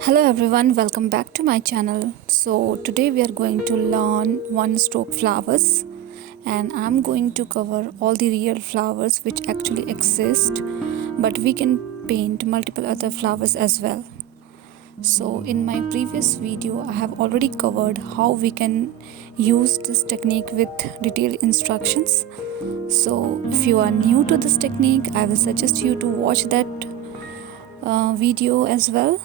Hello everyone, welcome back to my channel. So today we are going to learn one stroke flowers, and I'm going to cover all the real flowers which actually exist, but we can paint multiple other flowers as well. So in my previous video I have already covered how we can use this technique with detailed instructions. So if you are new to this technique, I will suggest you to watch that video as well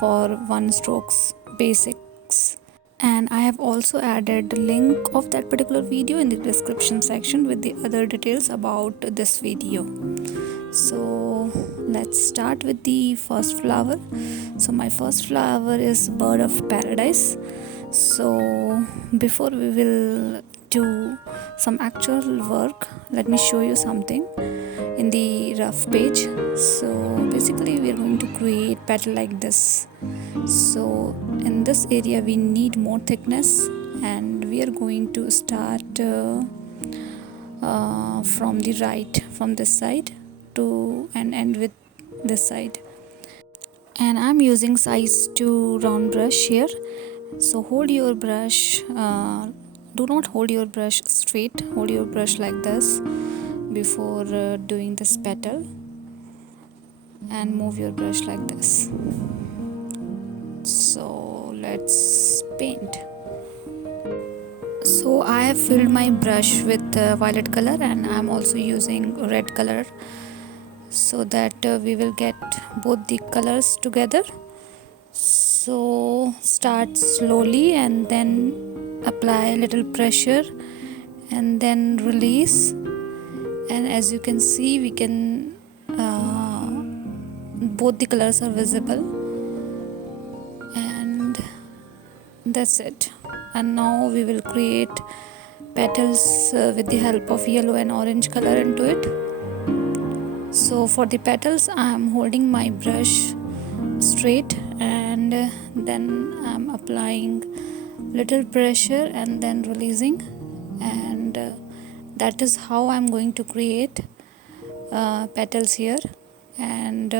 for one strokes basics, and I have also added the link of that particular video in the description section with the other details about this video. So let's start with the first flower. So my first flower is bird of paradise. So before we will do some actual work, let me show you something in the rough page. So basically we are going to create petal like this. So in this area we need more thickness, and we are going to start from the right, from this side to and end with this side. And I'm using size 2 round brush here. So hold your brush, do not hold your brush straight, hold your brush like this before doing this petal, and move your brush like this. So let's paint. So I have filled my brush with violet color, and I'm also using red color so that we will get both the colors together. So start slowly and then apply a little pressure and then release, and as you can see we can both the colors are visible, and that's it. And now we will create petals with the help of yellow and orange color into it. So for the petals I am holding my brush straight, and then I'm applying little pressure and then releasing, and that is how I'm going to create petals here. And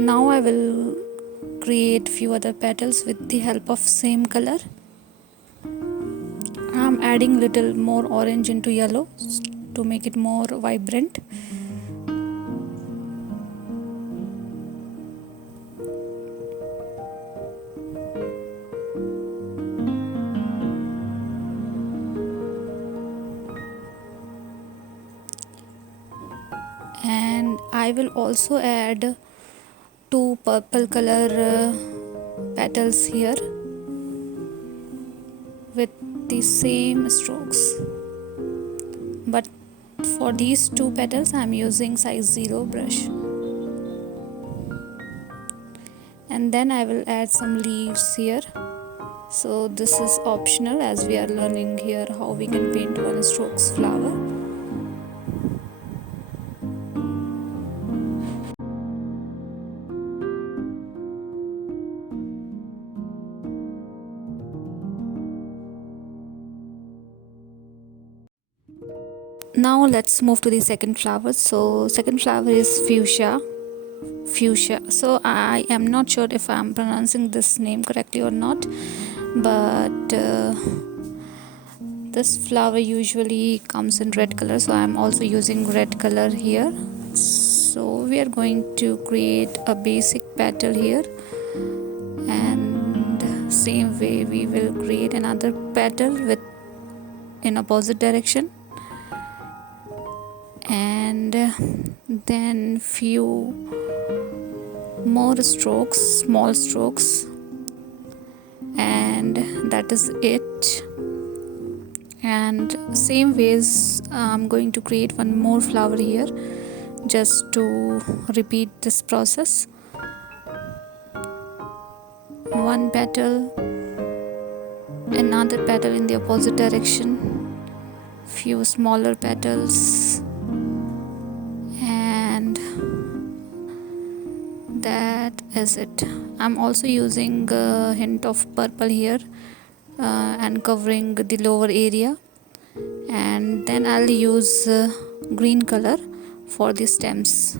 now I will create few other petals with the help of same color. I'm adding little more orange into yellow to make it more vibrant. And I will also add two purple color petals here with the same strokes, but for these two petals I am using size 0 brush. And then I will add some leaves here. So this is optional, as we are learning here how we can paint one strokes flower. Now let's move to the second flower. So second flower is fuchsia. So I am not sure if I am pronouncing this name correctly or not, but this flower usually comes in red color, so I am also using red color here. So we are going to create a basic petal here, and same way we will create another petal with in opposite direction, and then few more strokes, small strokes, and that is it. And same ways I'm going to create one more flower here just to repeat this process. One petal, another petal in the opposite direction, few smaller petals, and that is it. I'm also using a hint of purple here and covering the lower area, and then I'll use green color for the stems.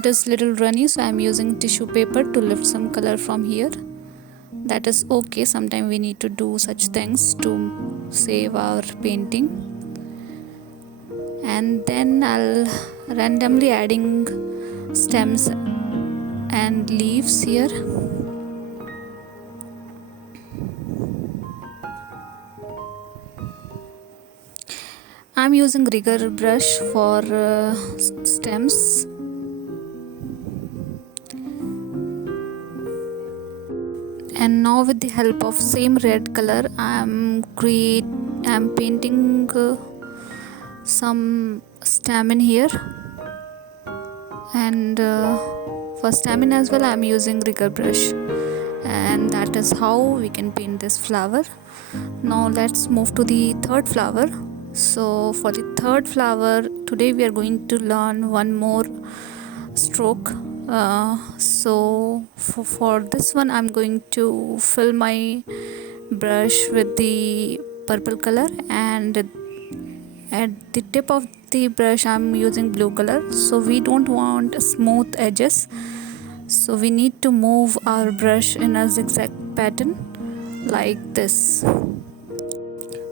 It is little runny, so I'm using tissue paper to lift some color from here. That is okay, sometimes we need to do such things to save our painting. And then I'll randomly adding stems and leaves here. I'm using rigger brush for stems. And now with the help of same red color I'm painting some stamen here. And for stamen as well I'm using rigger brush, and that is how we can paint this flower. Now let's move to the third flower. So for the third flower today we are going to learn one more stroke. So for this one I'm going to fill my brush with the purple color, and at the tip of the brush I'm using blue color. So we don't want smooth edges, so we need to move our brush in a zigzag pattern like this.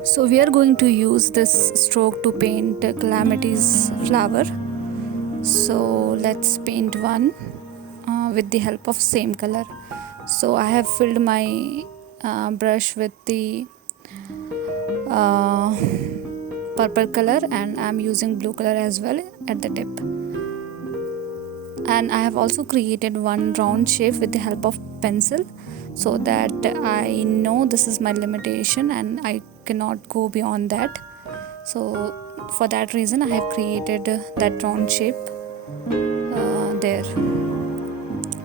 So we are going to use this stroke to paint a clematis flower. So let's paint one with the help of same color. So I have filled my brush with the purple color, and I'm using blue color as well at the tip. And I have also created one round shape with the help of pencil, so that I know this is my limitation and I cannot go beyond that. So for that reason I have created that round shape there.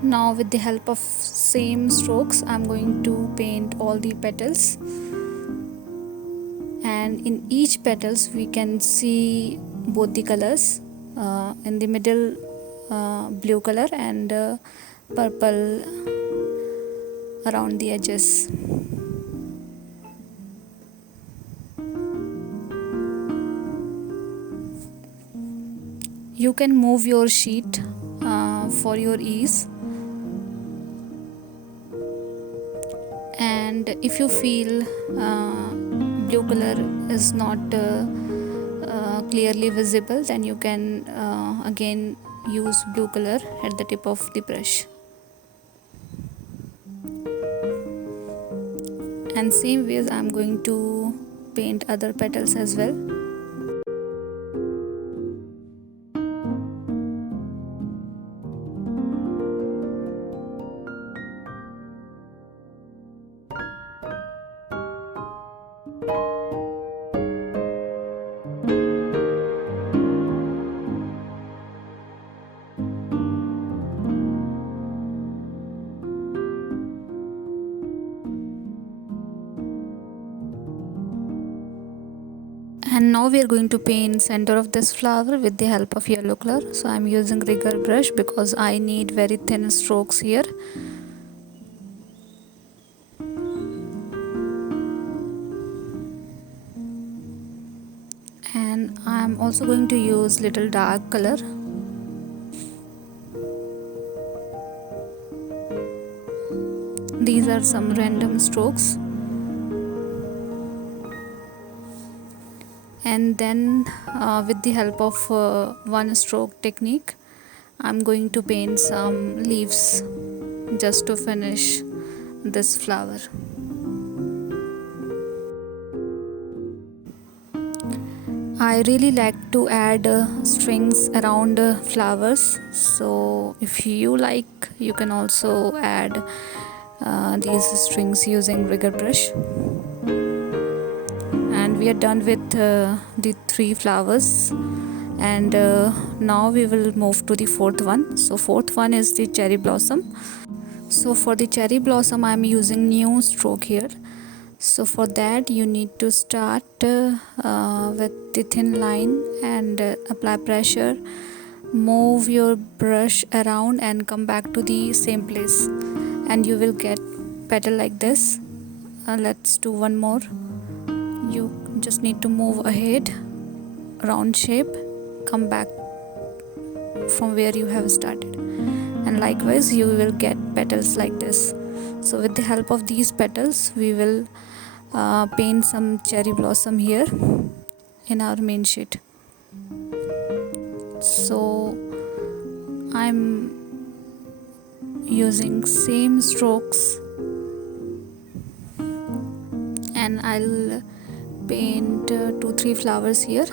Now with the help of same strokes I'm going to paint all the petals, and in each petals we can see both the colors. In the middle blue color and purple around the edges. You can move your sheet for your ease, and if you feel blue color is not clearly visible, then you can again use blue color at the tip of the brush. And same ways I'm going to paint other petals as well. And now we are going to paint center of this flower with the help of yellow color. So I'm using rigger brush because I need very thin strokes here. And I'm also going to use little dark color. These are some random strokes. And then with the help of one stroke technique I'm going to paint some leaves just to finish this flower. I really like to add strings around flowers, so if you like you can also add these strings using rigger brush. And we are done with the 3 flowers, and now we will move to the fourth one. So fourth one is the cherry blossom. So for the cherry blossom I am using new stroke here. So for that you need to start with the thin line and apply pressure, move your brush around and come back to the same place, and you will get petal like this. Let's do one more. You just need to move ahead, round shape, come back from where you have started. And likewise you will get petals like this. So with the help of these petals we will paint some cherry blossom here in our main sheet. So I'm using same strokes and I'll paint 2-3 flowers here.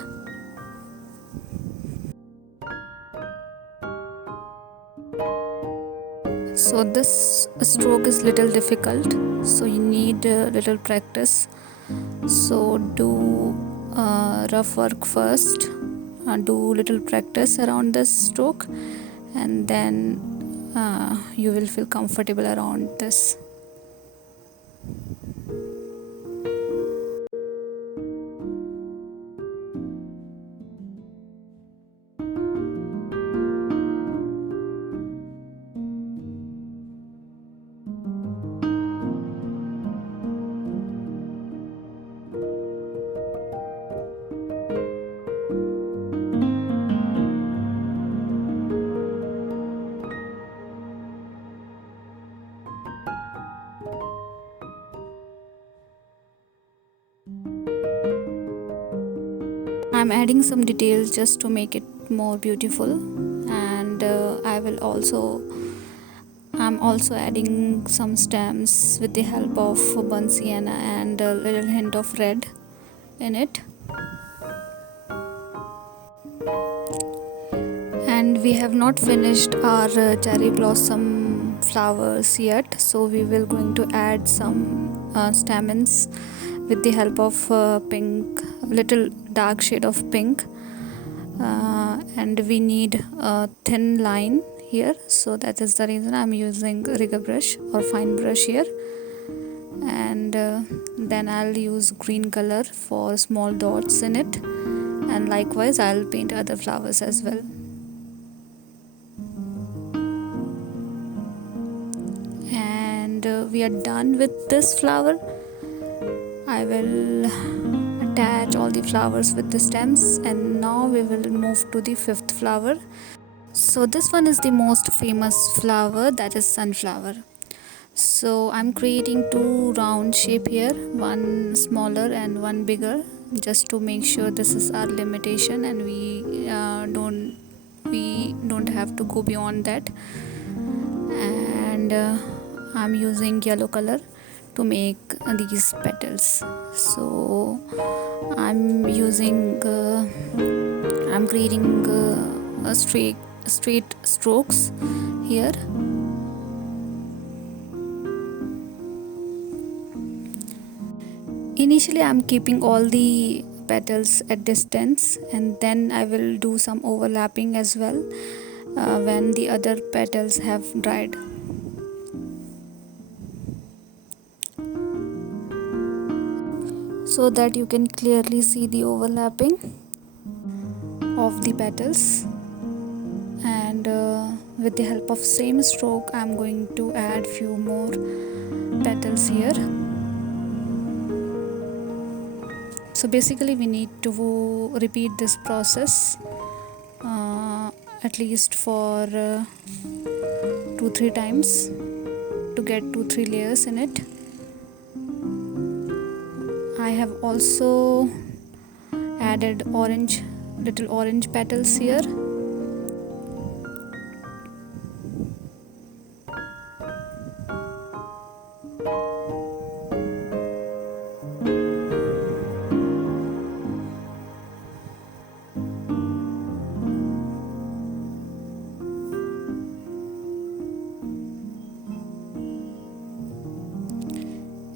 So this stroke is little difficult, so you need little practice. So do rough work first, do little practice around this stroke, and then you will feel comfortable around this. I'm adding some details just to make it more beautiful, and I'm also adding some stems with the help of burnt sienna and a little hint of red in it. And we have not finished our cherry blossom flowers yet, so we will going to add some stamens with the help of pink, little dark shade of pink, and we need a thin line here, so that is the reason I'm using rigger brush or fine brush here. And then I'll use green color for small dots in it, and likewise I'll paint other flowers as well. And we are done with this flower. I will attach all the flowers with the stems, and now we will move to the fifth flower. So this one is the most famous flower, that is sunflower. So I'm creating two round shape here, one smaller and one bigger, just to make sure this is our limitation and we don't have to go beyond that. And I'm using yellow color to make these petals. So I'm creating a straight strokes here. Initially I'm keeping all the petals at distance, and then I will do some overlapping as well when the other petals have dried. So that you can clearly see the overlapping of the petals. And with the help of same stroke I'm going to add few more petals here. So basically we need to repeat this process at least for 2-3 times to get 2-3 layers in it. I have also added little orange petals here.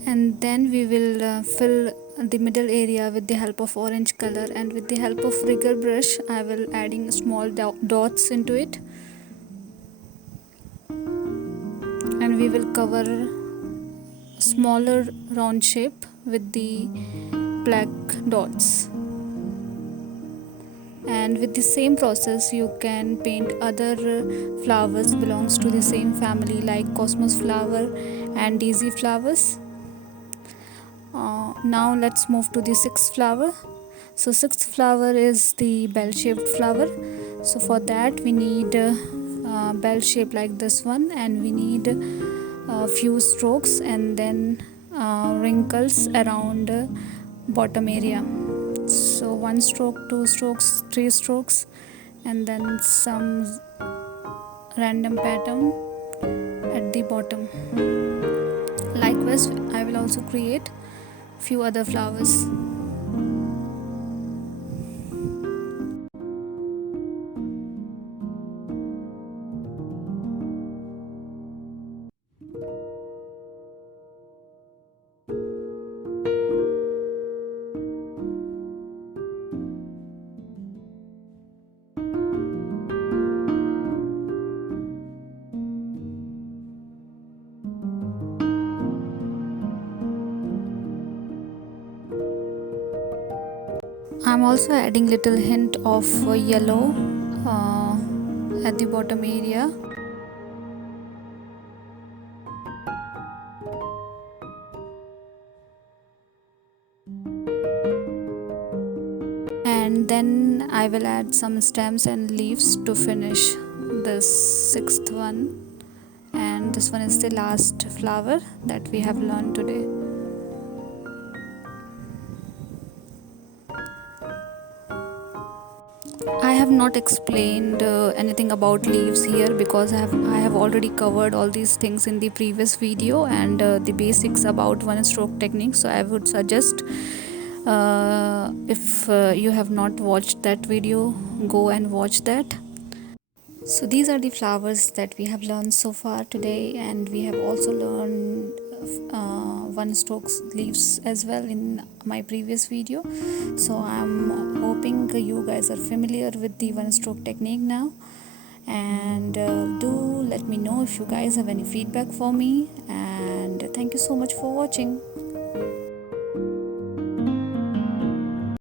And then we will fill the middle area with the help of orange color, and with the help of rigger brush I will adding small dots into it, and we will cover smaller round shape with the black dots. And with the same process you can paint other flowers belongs to the same family, like cosmos flower and daisy flowers. Now let's move to the sixth flower. So sixth flower is the bell-shaped flower. So for that we need a bell shape like this one, and we need a few strokes and then wrinkles around bottom area. So 1 stroke, 2 strokes, 3 strokes, and then some random pattern at the bottom. Likewise, I will also create few other flowers. I'm also adding little hint of yellow at the bottom area. And then I will add some stems and leaves to finish this 6th one. And this one is the last flower that we have learned today. I have not explained anything about leaves here because I have already covered all these things in the previous video, and the basics about one stroke technique. So I would suggest, if you have not watched that video, go and watch that. So these are the flowers that we have learned so far today, and we have also learned one stroke leaves as well in my previous video. So I'm hoping you guys are familiar with the one stroke technique now, and do let me know if you guys have any feedback for me, and thank you so much for watching.